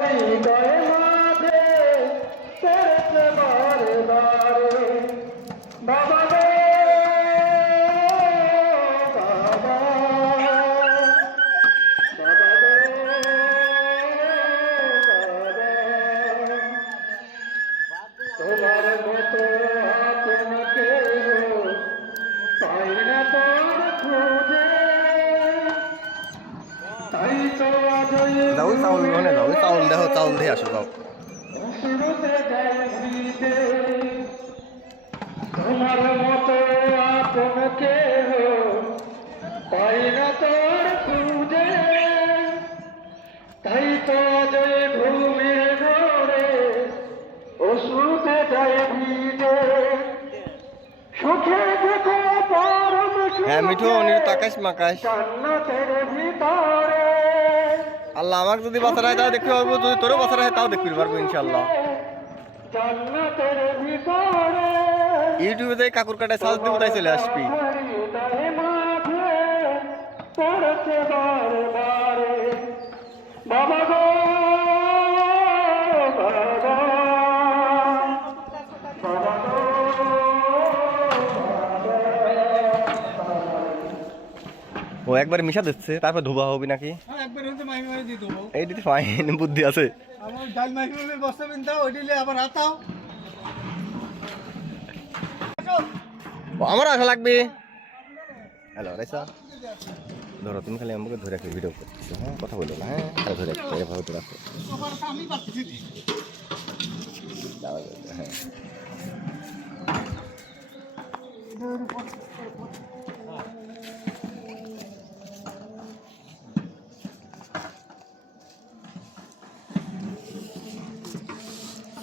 হৃদয়ে মাঝে তেরে বারে বারে বাবা গো বাবা বাবা গো বাবা তোমার মতো আপনাকে পাই না তোর খুঁজে তাই তো যাও চাউল ওখানে যাও চাউল দেখো চাউল দিয়ে আসো যাও তোমার মতো আপনাকে পাই না তোর খুঁজে তাই তো যে ঘুমিয়ে ঘরে ওষুধে যায় ভিজে সুখে দুঃখে পরম হ্যাঁ মিঠু অনির তাকাশ মাকাশ জান্নাতের ভিতরে আল্লাহ আমাকে যদি বাঁচা রায় তাও দেখতে পারবো যদি তোরও বাঁচা রায় তাও দেখতে পারবো ইনশাল্লাহ জান্নাতের ভিতরে ইউটিউবে যাই কাকুর কাটায় সাজ দিব তাই চলে আসবি হৃদয়ে মাঝে পড়ছে বারে বারে বাবা গো বাবা বাবা গো ও একবার মিশা দিচ্ছে তারপর ধোবা হবি নাকি একবার হইতে মাইমি মারি দিয়ে দেবো এই দিতে ফাইন বুদ্ধি আছে আমার ডাল মাইমি বস্তা বিনতাও ওই দিলে আবার হাতাও আমার আশা লাগবে হ্যালো রাইসা ধরো তুমি খালি আমাকে ধরে রাখো ভিডিও করছো হ্যাঁ কথা বলো না হ্যাঁ খালি ধরে রাখো এভাবে তো রাখো আমি পাচ্ছি হ্যাঁ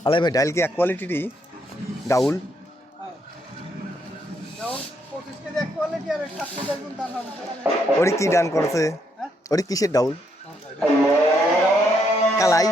আলাই ভাই ডাইল কি এক কোয়ালিটিরই ডাউল ওরি কি ডান করছে ওরি কিসের ডাউল কালাই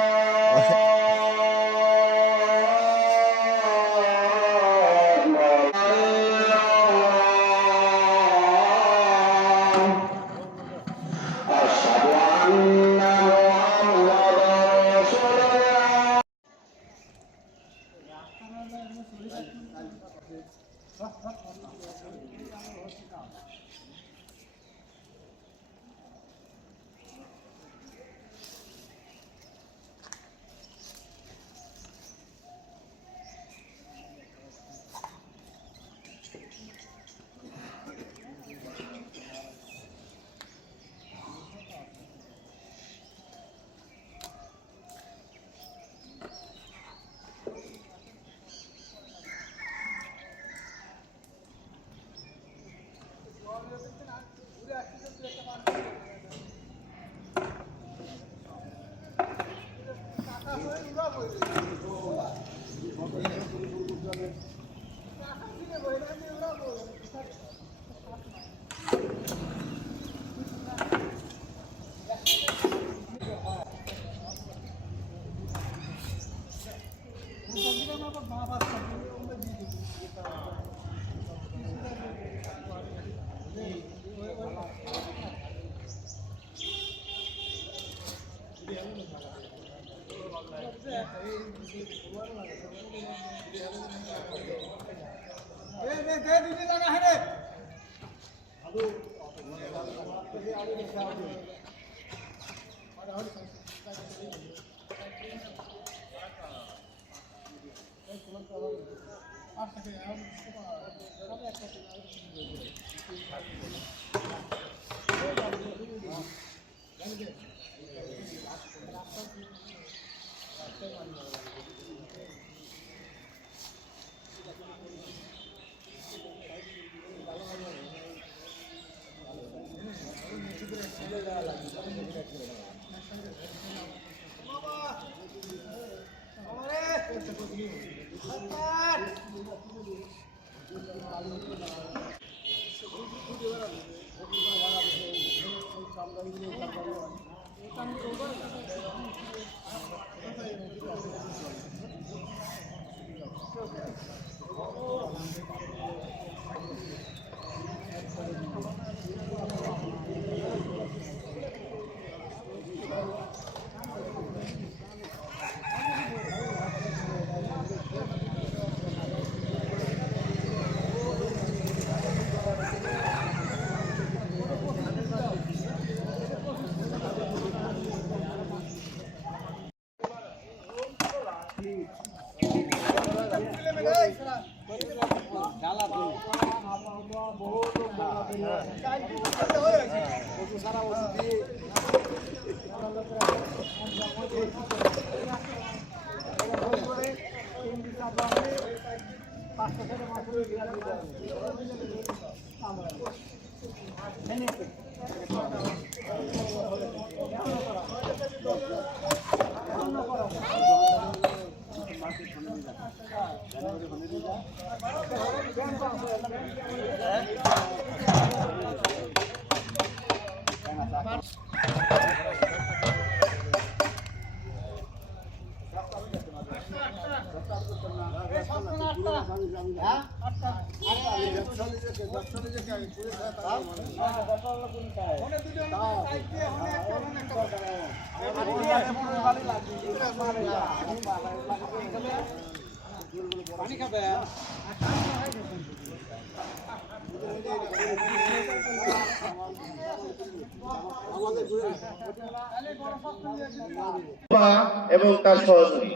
মা এবং তার সহযোগী।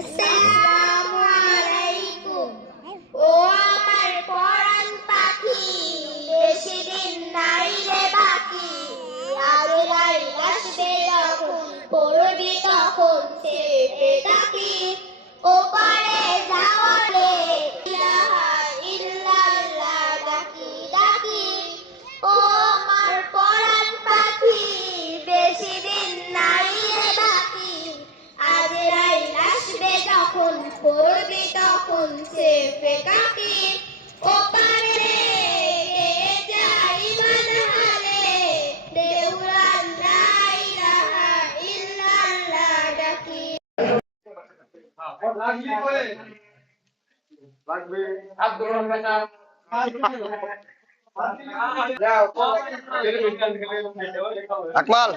আসসালামু আলাইকুম। ও আমার পরাণ পাখি, বেশি দিন নাই রে বাকি। আজরাইল আসবে যখন, পড়বি তখন ছেড়ে ডাকি। ওপারে যাওয়ারে ইলাহা ইল্লাল্লাহ ডাকি ডাকি। ও আমার পরাণ পাখি, বেশি দিন নাই রে বাকি। আজরাইল আসবে যখন, পড়বি তখন চেপে কাটি। ওপারে যাই মানহারে, দেউরান লা ইলাহা ইল্লাল্লাহ ডাকি। আকমাল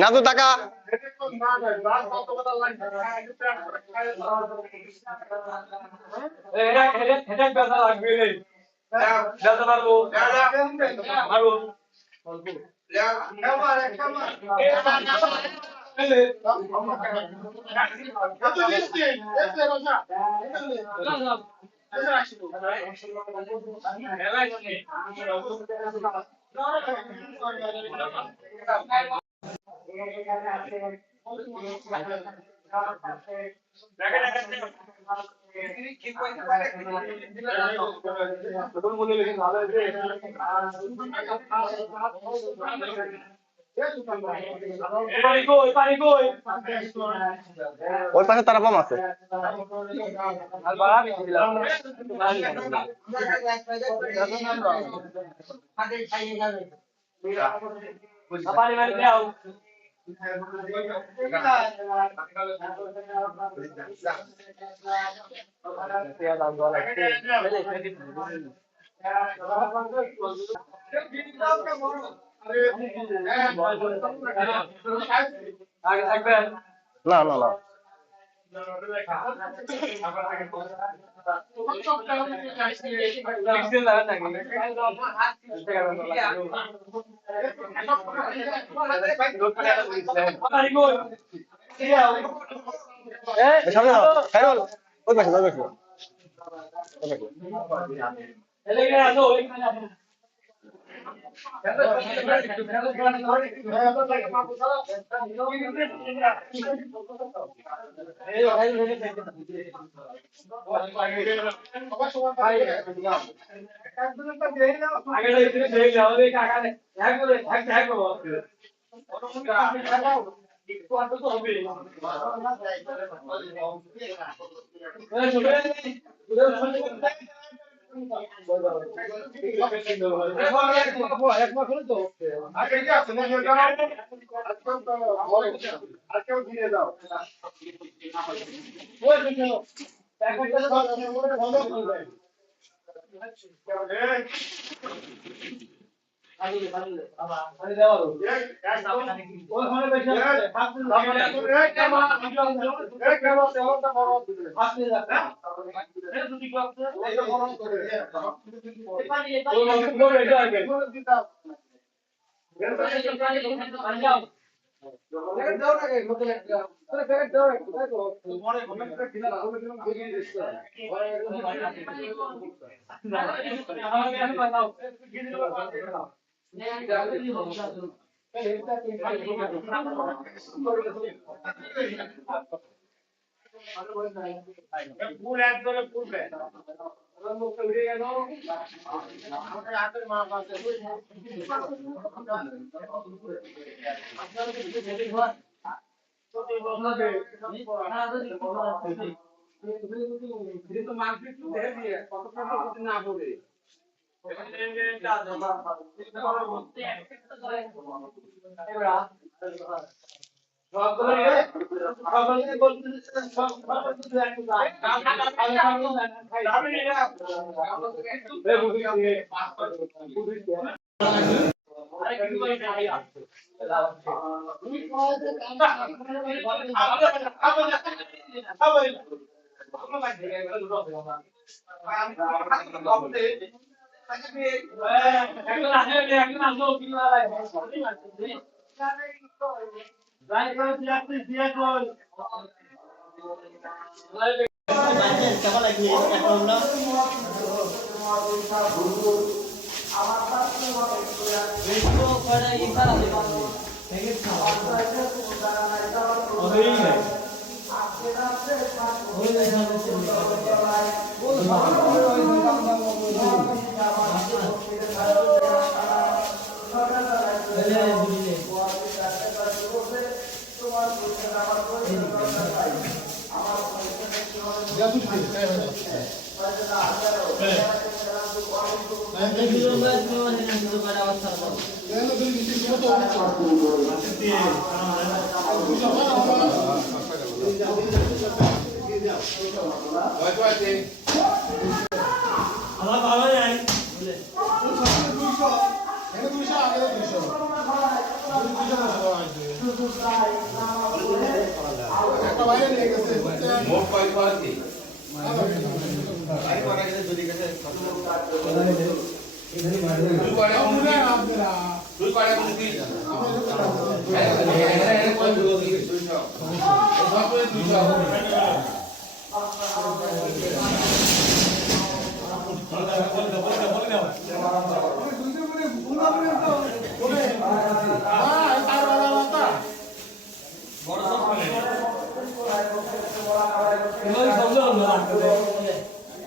নাজু টাকা ওই পাশে তারা পাম আছে না না না ওই পাশে ওই পাশে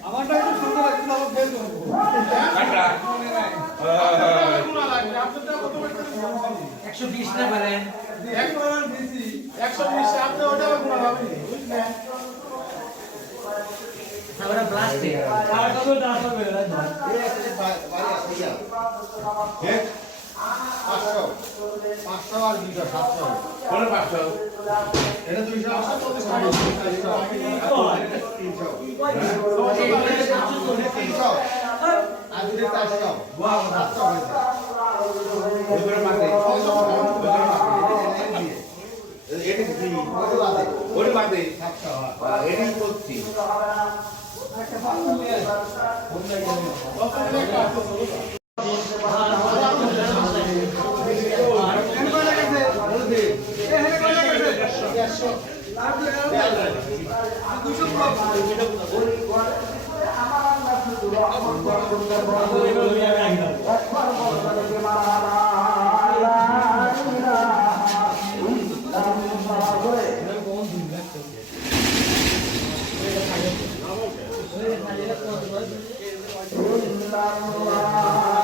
আমারটা একটু সুন্দর লাগছে আবার ফেল করবো কাটা 120 না পারেন 120 আপনি ওটা গুণা পাবেন বুঝলেন আমরা প্লাস্টিক আর কত দাম হবে না বাড়ি আছে ইয়া হ্যাঁ 500 আর 200 700 কোন 500 এটা 200 ওরে বাদে এটাই করছি Allah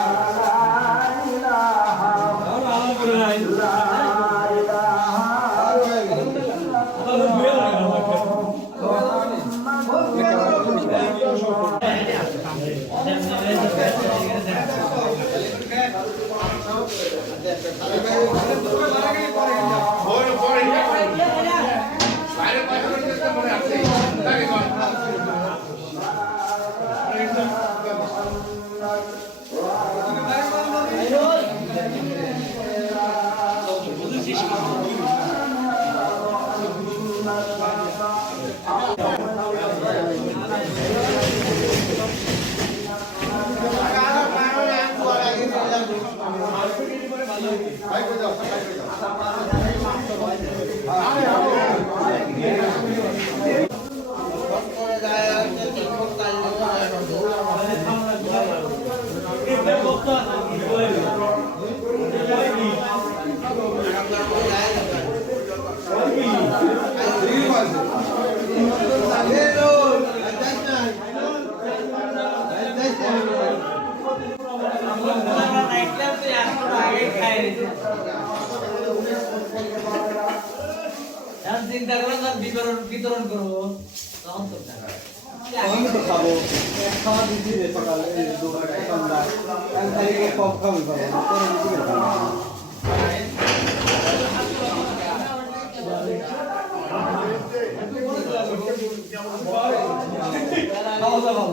চিন্তা করে বিতরণ করবো তখন তো আমি তো খাবো খাওয়া দিচ্ছি রে সকালে সন্ধ্যা এক তারিখে কম খাবো খাওয়া দাওয়া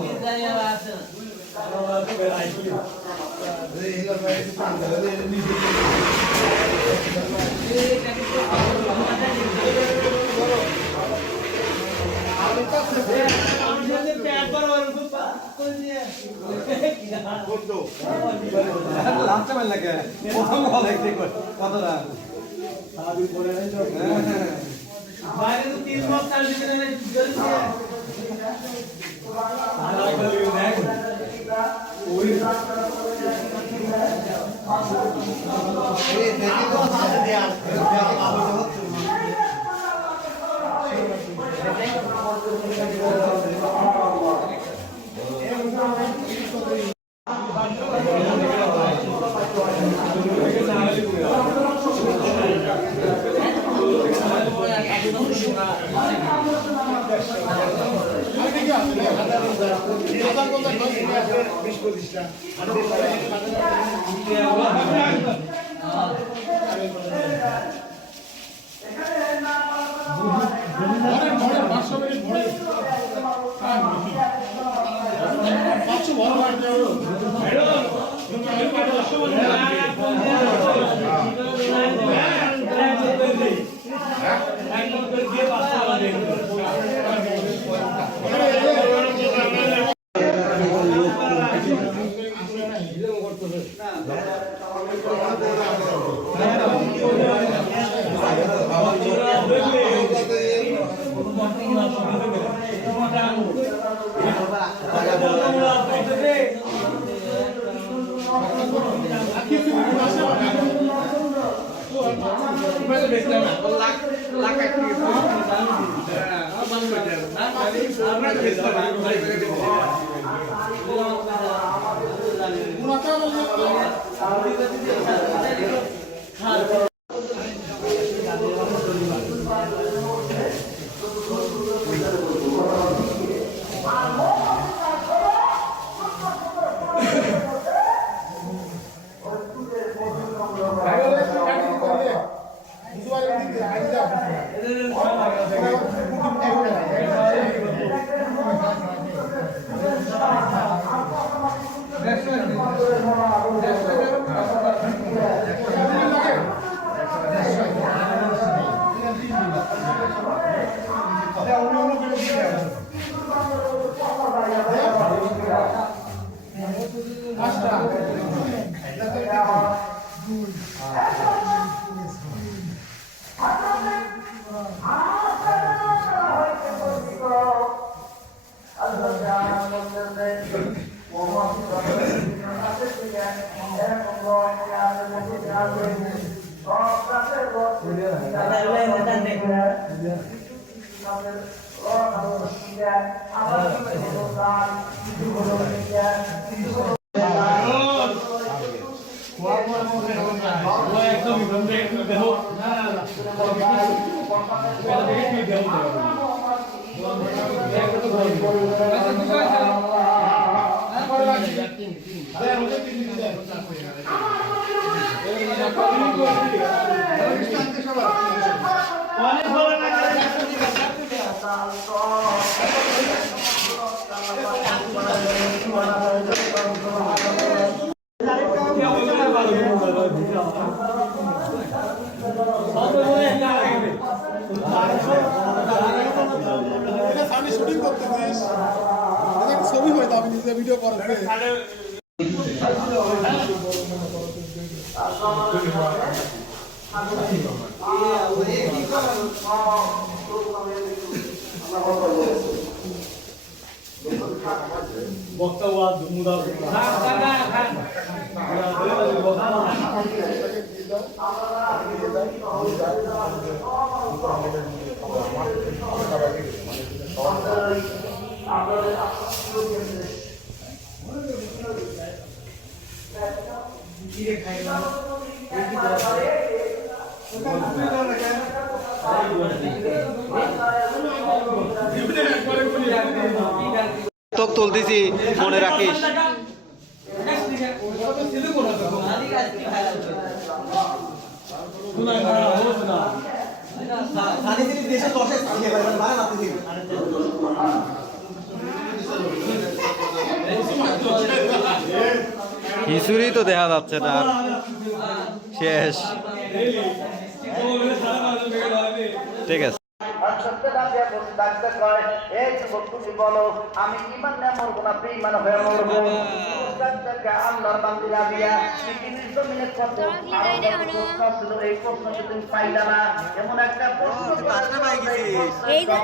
লাস্টে মেল লাগে প্রথম বল একটু কত দাম সারাদিন পরে বাইরে তো 3 মাস চাল দিতে না শুটিং করতে ছবি হয়তো আমি নিজে ভিডিও করে তোক তুলতেছি মনে রাখিস। খিচুড়ি তো দেখা যাচ্ছে না, শেষ। ঠিক আছে। আমি ইমান না মরবো না, বেঈমান হয়ে মরবো। আল্লাহর বান্দিরা দিয়া পৃথিবীর জমিনে কত ছিল, এই প্রশ্নকে তুমি পাইলা না। এমন একটা প্রশ্ন এই যে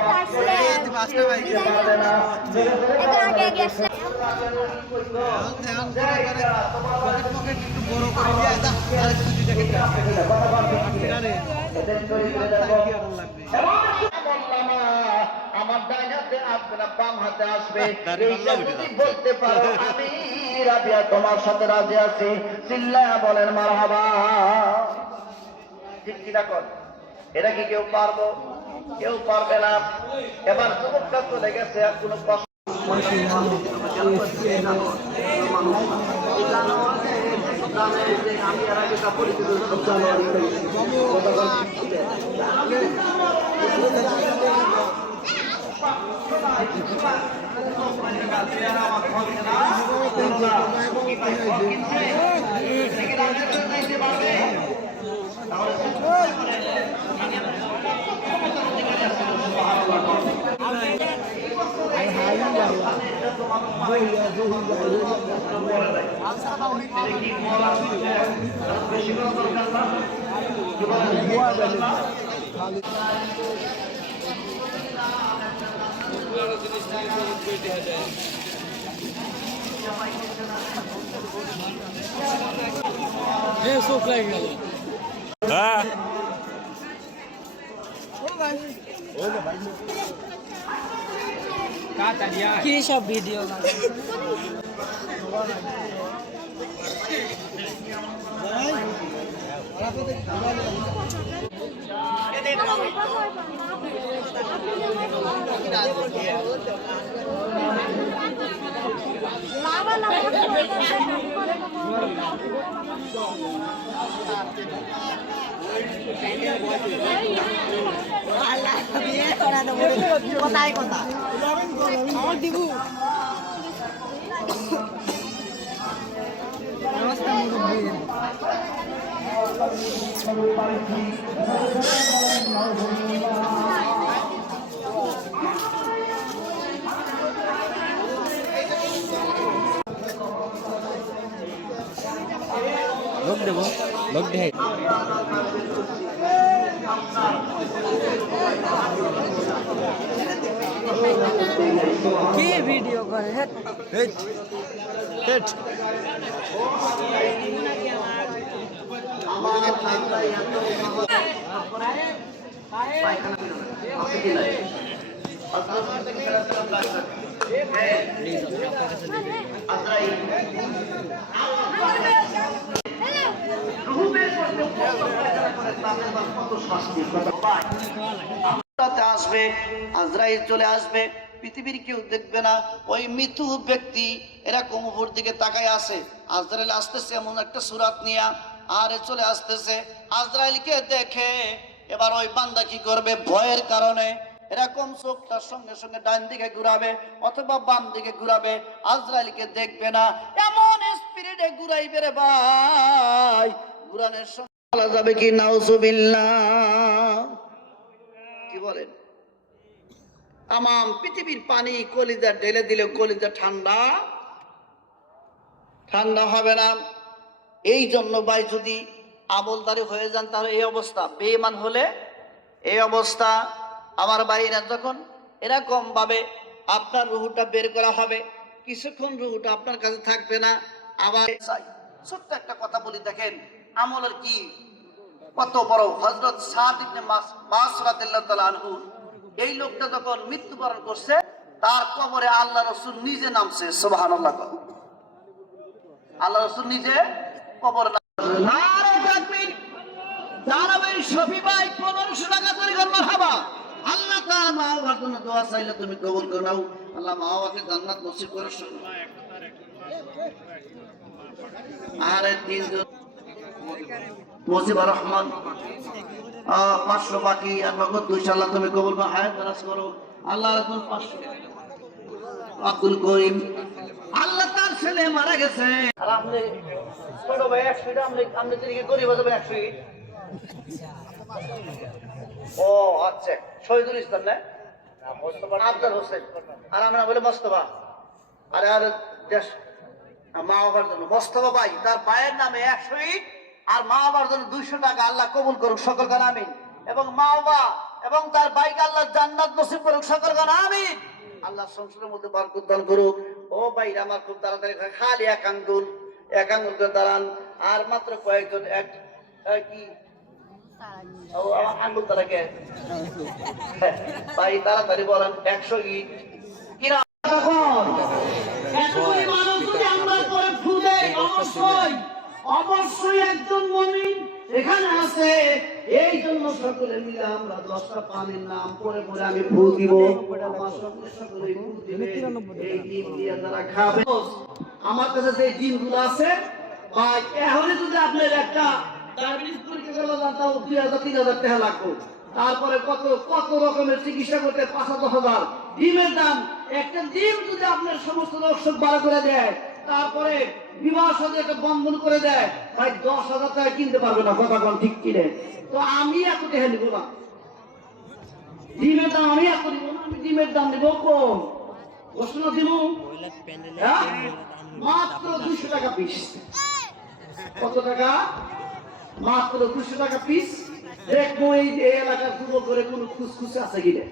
আমার ডান হাতে আসবে না বাম হাতে আসবে, এইটা যদি বলতে পারো আমি রাবিয়া তোমার সাথে রাজি আছি, চিল্লায়া বলেন মারহাবা। ঠিক কিনা কর, এটা কি কেউ পারবো? কেউ পারবে না। এবার যুবকটা চলে গেছে, আর কোনো কষ্ট আমি এর আগে পরিচিত কি সব ভিডিও কোথায় কথা দিব লোক দেবো, লোক দেয়। কি ভিডিও করে আসবে, আজরাইল চলে আসবে, পৃথিবীর কেউ দেখবে না। ওই মৃত্যু ব্যক্তি এরকম উপর দিকে তাকায় আসে, আজরাইল আসতেছে এমন একটা সুরাত নিয়া, আর চলে আসতেছে। আজরাইলকে দেখে এবার ওই বান্দা কি করবে? ভয়ের কারণে এরকম চোখটার সঙ্গে সঙ্গে ডান দিকে ঘুরাবে অথবা বাম দিকে ঘুরাবে, আজরাইলকে দেখবে না। এমন স্পিরিটে ঘুরাইবে রে ভাই, ঘুরানোর সঙ্গে বলা যাবে কি নাউজুবিল্লাহ। কি বলেন? তামাম পৃথিবীর পানি কলিজা ঢেলে দিলে কলিজা ঠান্ডা ঠান্ডা হবে না। এই জন্য ভাই যদি আমলদারি হয়ে যান তাহলে এই অবস্থা, বেঈমান হলে এই অবস্থা। আমার ভাইরা যখন এরকম ভাবে আপনার রুহুটা বের করা হবে, কিছুক্ষণ রুহুটা আপনার কাছে থাকবে না। আবার ছোট্ট একটা কথা বলি, দেখেন আমলের কি কত বড়। হযরত সাদ ইবনে মাস রাদিয়াল্লাহু তাআলা আনহু, এই লোকটা যখন মৃত্যুবরণ করছে তার কবরে আল্লাহ রাসূল নিজে নামছে। সুবহানাল্লাহ, আল্লাহ রাসূল নিজে কবরে নারে তাকবীর। দাঁড়াবেন শফি ভাই 1500 টাকা তৈরি কর মারহাবা। আল্লাহ তাআলা মা বাবার জন্য দোয়া চাইলে তুমি কবুল করে নাও। আল্লাহ মা বাবাকে জান্নাত নসিব করে। আরে তিনজন মুজিবুর রহমান 500 বাকি আর নগদ 200 আল্লাহ তুমি কবুল বা হায়াত দারাজ করো। আল্লাহ রাসূল 500। আব্দুল করিম আল্লাহ তার ছেলে মারা গেছে। আর আপনি ছোট ভাই 100 আপনি থেকে গরিব যাবেন 100। ও আচ্ছা, শহীদুল ইসলাম না মোস্তফা আব্দুল হোসেন, আর আমরা বলে মোস্তফা। আরে আর দেশ মা বাবার জন্য মোস্তফা ভাই, তার ভাইয়ের নামে 100 আর মা বাবার জন্য 200 টাকা। আল্লাহ কবুল করুক সকল গান আমিন। এবং মা বাবা এবং তার ভাইকে আল্লাহ জান্নাত নসিব করুক সকল গান আমিন। আল্লাহ সংসারের মধ্যে বরকত দান করুক। ও ভাই আমার খুব তাড়াতাড়ি খালি এক আঙ্গুল করে দাঁড়ান। আর মাত্র কয়েকজন এক কি আঙ্গুল তারাকে ভাই তাড়াতাড়ি বলেন 100 ইট কিনা অবশ্যই একজন মুমিন এখানে আছে। এই জন্য সকলে মিলে আমরা 10টা পানির নাম পরে পরে আমি ফু দিব। সকলে ফু দিবে। এই ডিম দিয়ে যারা খাবে, আমার কাছে যে ডিমগুলো আছে ভাই, এখন যদি আপনার একটা ডায়াবেটিস পরীক্ষা করলে তাও 2000-3000 টাকা লাগবে। তারপরে কত কত রকমের চিকিৎসা করতে 5,000 ডিমের দাম। একটা ডিম যদি আপনার সমস্ত রোগ ভালো করে দেয়, তারপরে বিবাহ সাথে একটা বন্ধন করে দেয়, ভাই 10,000 টাকা কিনতে পারবে না। কথা কোন ঠিক কিনে? তো আমি এত টাকা নিব না, ডিমের দাম আমি এত নিব না। আমি ডিমের দাম নিব কম, ঘোষণা দিব মাত্র 200 টাকা পিস। কত টাকা? মাত্র 200 টাকা পিস। দেখবো এই এলাকার যুবক করে কোন খুশখুশি আছে কিনা।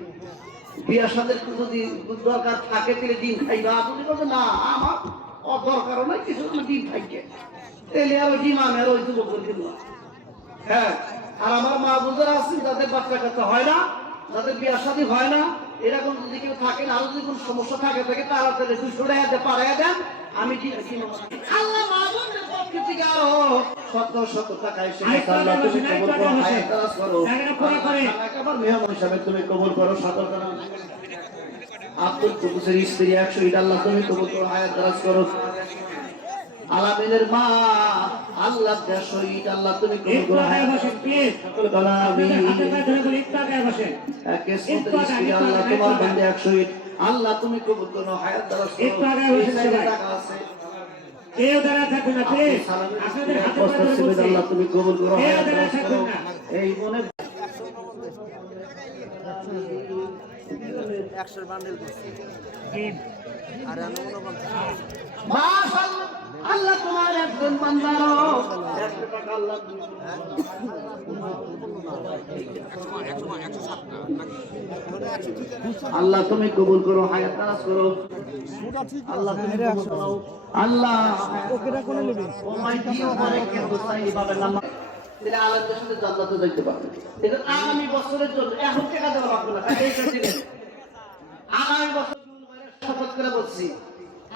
বিয়ার সাথে যদি দরকার থাকে তাহলে ডিম খাইবা। আপনি বলবেন না আমার দরকারও নাই কিছু, ডিম খাইকে তাহলে আর ডিম আমি আর ওই যুবক করে দিব। হ্যাঁ, আর আমার মা বুঝারা আছেন যাদের বাচ্চা কাচ্চা হয় না, যাদের বিয়ার সাথে হয় না, এরকম যদি কেউ থাকেন, আরো যদি কোনো সমস্যা থাকে তাড়াতাড়ি 200 টাকা পাঠাইয়া দেন। আমি আল্লাহ মাহবুবের পক্ষ থেকে আরো শত টাকা এসে আল্লাহ তুমি কবুল করো, হায়াত দারাজ করো। আবার মেহমান হিসাবে তুমি কবুল করো। সকল কারণ আব্দুল কুদ্দুসের স্ত্রী 100 ইট আল্লাহ তুমি কবুল করো, হায়াত দারাজ করো। আলামিনের মা আল্লাহ 150 ইট আল্লাহ তুমি কবুল করো, হায়াত দারাজ করো। সকল কারণ আমিন। আল্লাহ তোমার বান্দে 100 ইট আল্লাহ তুমি কবুল করো, হায়াত দারাজ করো। টাকা আছে কেউ দাঁড়া থাকবে না, প্লিজ আপনাদের হাতে পায়ে আল্লাহ তুমি কবুল করো, হায়াত দারাজ করো। এই মনে 100 বান্ডেল করছি আর মাশাআল্লাহ। আল্লাহ তোমার একজন বান্দা 100 টাকা আল্লাহ আল্লাহ তুমি কবুল করো, হায়াত দারাজ করো। আল্লাহ তুমি কবুল করো। আল্লাহ ওকেরা কোনে নেবে ও মাই জিও করে কিন্তু সাই বাবার নাম দিলে আল্লাহর সাথে জান্নাতে যাইতে পারবে। এটা আগামী বছরের জন্য এখন টাকা দেওয়া লাগবে না। এই দিলেন আগামী বছর শপথ করে বলছি,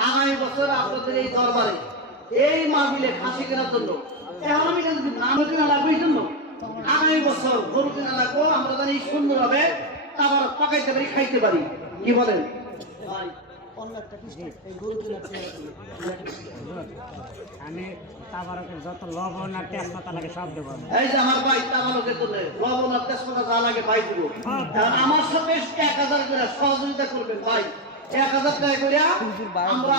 আগামী বছর আপনাদের এই দরবারে এই মাহফিলে খাসি কেনার জন্য এখন আমি কিন্তু নাম কিনা লাগবে। এই জন্য আগামী বছর গরু কিনা লাগবো, আমরা জানি সুন্দর হবে, আবার পাকাইতে পারি, খাইতে পারি। কি বলেন? আমি তাবারকের যত লবণ আর তেজপাতা লাগে সব দেবো। এই যে আমার ভাই তাবারকের জন্য লবণ আর তেজপাতা যা লাগে ভাই দেবো। আমার সাথে 1000 করে সহযোগিতা করবেন ভাই। 1000 টাকা করে আমরা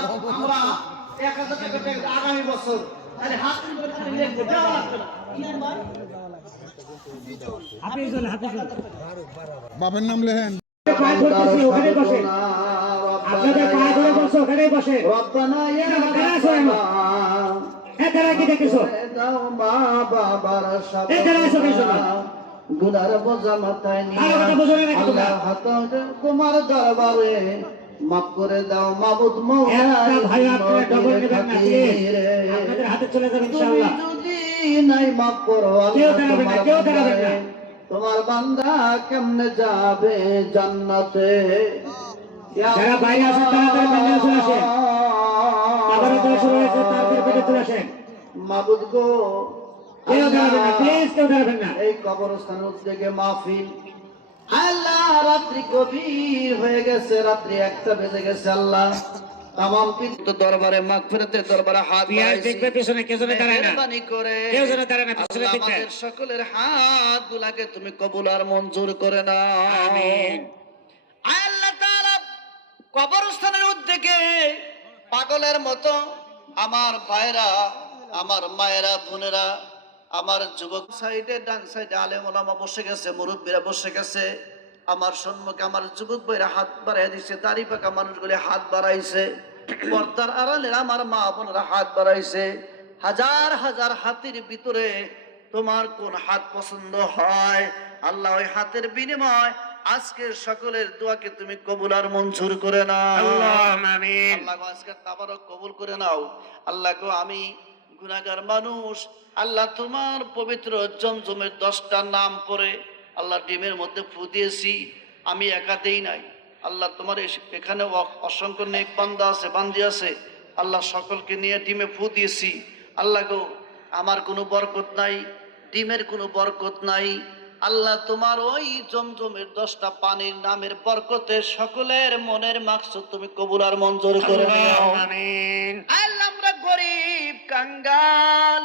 1000 টাকা আগামী বছর তাহলে হাত করে দেওয়া লাগবে না। হাফিজুল বাবার নাম লেখেন। ওখানে বসে আপনাদের পায়ে ধরে বসে, ওখানে বসে। রব্বানা ইয়া এখানে কি দেখেছো দাও মা বাবার সাথে এখানে এসো কিছু না। গুনার বোঝা মাথায় নিয়ে ভালো কথা বোঝো না নাকি তোমরা? আল্লাহ হাতে তোমার দরবারে মাফ করে দাও মাবুদ মওলা একটা ভাই আপনারা ডবল নেবেন না প্লিজ আপনাদের হাতে চলে যাবে ইনশাআল্লাহ যদি নাই মাফ করো কেউ আল্লাহ দাঁড়াবেন না, তোমার কেউ দাঁড়াবেন না। তোমার বান্দা কেমনে যাবে জান্নাতে যারা বাইরে আছেন তাড়াতাড়ি বাইরে চলে আসেন আবারও চলে শুরু হয়েছে তারপরে পেটে চলে আসেন মাবুদ গো কেউ দাঁড়াবেন না প্লিজ কেউ দাঁড়াবেন না এই কবরস্থানের উদ্যোগে মাহফিল আল্লাহ রাত্রি গভীর হয়ে গেছে রাত্রি 1টা বেজে গেছে আল্লাহ তামাম পৃথিবীর দরবারে মাগফিরাতের দরবারে হাত পিয়াজ বাড়াইছি। দেখবে পিছনে কেউ যেন দাঁড়ায় না মেহেরবানি করে কেউ যেন দাঁড়ায় না পিছনে আল্লাহ দেখবে আমাদের সকলের হাত গুলাকে তুমি কবুল আর মঞ্জুর করে নাও আমিন। আল্লাহ তাআলা কবরস্থানের উদ্যোগে পাগলের মতো আমার ভাইরা আমার মায়েরা বোনেরা আমার যুবক সাইডে ডান সাইডে আলেম ওলামা বসে গেছে মুরব্বীরা বসে গেছে আমার সম্মুখে আমার যুবক ভাইরা হাত বাড়াই দিছে দাড়ি পাকা মানুষগুলি হাত বাড়াইছে পর্দার আড়ালে আমার মা বোনেরা হাত বাড়াইছে হাজার হাজার হাতের ভিতরে তোমার কোন হাত পছন্দ হয় আল্লাহ ওই হাতের বিনিময় আজকের সকলের দোয়াকে তুমি কবুল আর মঞ্জুর করে নাও আল্লাহুম্মা আমিন আল্লাহ গো আজকের তাবারক কবুল করে নাও আল্লাহ গো আমি গুনাহগার মানুষ আল্লাহ তোমার পবিত্র জমজমের 10টা নাম পড়ে আল্লাহ ডিমের মধ্যে ফু দিয়েছি আমি একা দেই নাই আল্লাহ তোমার এখানে অসংখ্য নেক বান্দা আছে বান্দি আছে আল্লাহ সকলকে নিয়ে ডিমে ফু দিয়েছি আল্লাহ গো আমার কোনো বরকত নাই ডিমের কোনো বরকত নাই আল্লাহ তোমার ওই জমজমের 10টা পানির নামের বরকতে সকলের মনের মাকসুদ তুমি কবুল আর মঞ্জুর করে নাও আল্লাহুম্মা আমিন আল্লাহ আমরা গরিব কাঙ্গাল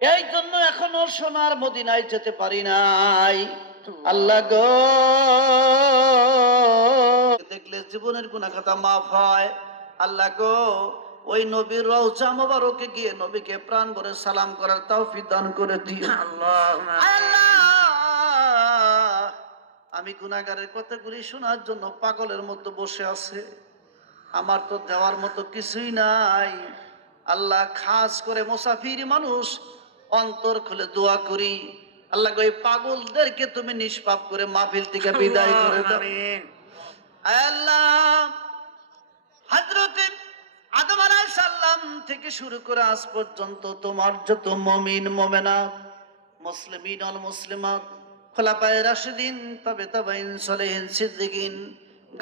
এই জন্য এখনো সোনার মদিনায় যেতে পারি নাই আল্লাহ গো দেখলে জীবনের গুনাহ খাতা মাফ হয় আল্লাহ গো ওই নবীর রওজা মোবারকে গিয়ে নবীকে প্রাণ ভরে সালাম করার তৌফিক দান করে দিও আল্লাহুম্মা আল্লাহ আমি গুনাহগারের কথাগুলি শোনার জন্য পাগলের মতো বসে আছে আমার তো দেওয়ার মতো কিছুই নাই আল্লাহ খাস করে মুসাফির মানুষ অন্তর খুলে দোয়া করি আল্লাহ গো এই পাগলদেরকে তুমি নিষ্পাপ করে মাহফিল থেকে বিদায় করে দাও আমিন আল্লাহ হযরত আদম আলাইহিস সালাম থেকে শুরু করে আজ পর্যন্ত তোমার যত মুমিন মুমিনাত মুসলিমিন আল মুসলিমাত খোলাফায়ে রাশিদিন তাবেইন সলিহিন সিদ্দিকিন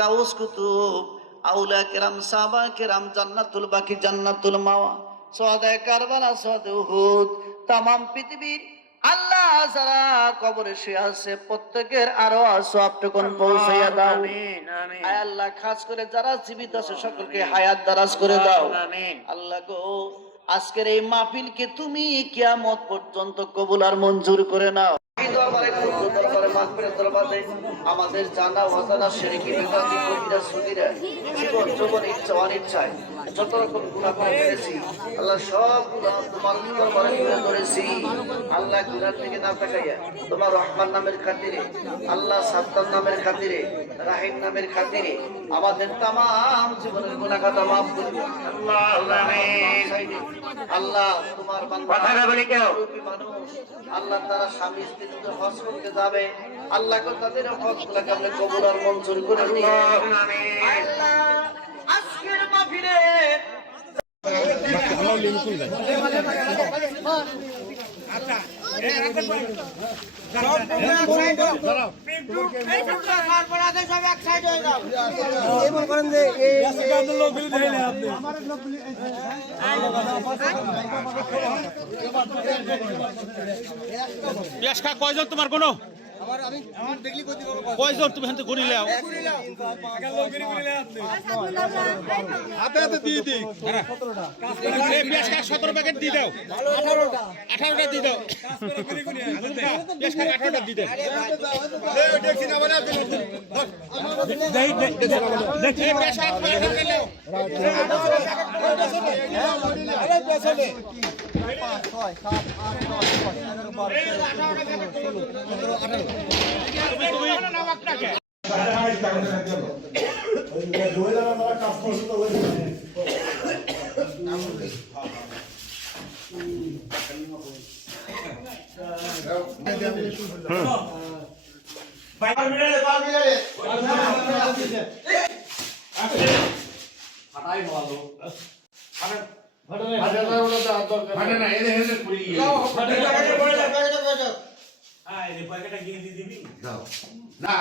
গাউস কুতুব আউলিয়া কেরাম সাহাবা কেরাম জান্নাতুল বাকি জান্নাতুল মাওয়া সুহাদায়ে কারবালা সুহাদায়ে উহুদ तमाम পৃথিবীর আল্লাহ যারা কবরে শুয়ে আছে প্রত্যেকের আরো সওয়াবটুকুন পৌঁছাইয়া দাও আমিন আমিন আয় আল্লাহ খাস করে যারা জীবিত আছে সকলকে হায়াত দারাজ করে দাও আমিন আল্লাহ গো আজকের এই মাহফিলকে তুমি কিয়ামত পর্যন্ত কবুল আর মঞ্জুর করে নাও এই দরবারে খুব দরবারে মাহফিলের দরবারে আমাদের জানা ওয়াজানা শিরকি বিদাতি কবিরা সুগীরা জীবন যৌবন ইচ্ছা অনিচ্ছায় যত রকম গুনাহ করে ফেলেছি আল্লাহ সব গুনাহ তোমার দরবারে তুলে ধরেছি আল্লাহ গুনাহ থেকে না তাকাইয়া তোমার রহমান নামের খাতিরে আল্লাহ সাত্তার নামের খাতিরে রাহিম নামের খাতিরে আমাদের तमाम জীবনের গুনাহ খাতা maaf করে দিও আল্লাহুম্মা আমিন আল্লাহ তোমার বান্দা কথা বলি কেউ মানুষ আল্লাহ তারা স্বামী স্ত্রী হজ করতে যাবে আল্লাহ গো তাদের হজগুলোকে আপনি কবুল আর মঞ্জুর করে দিন আল্লাহুম্মা আমিন আল্লাহ আজকের মাহফিলে কয়জন তোমার কোনো কয়জন তুমি হাতে ঘুরি লাও হাতে হাতে দিয়ে দিই 17 প্যাকেট দিয়ে দাও 18টা দিয়ে দাও 18টা দিয়ে দাও দেখছি না বলে ফাটে না এদের হেলে পুরি গিয়ে না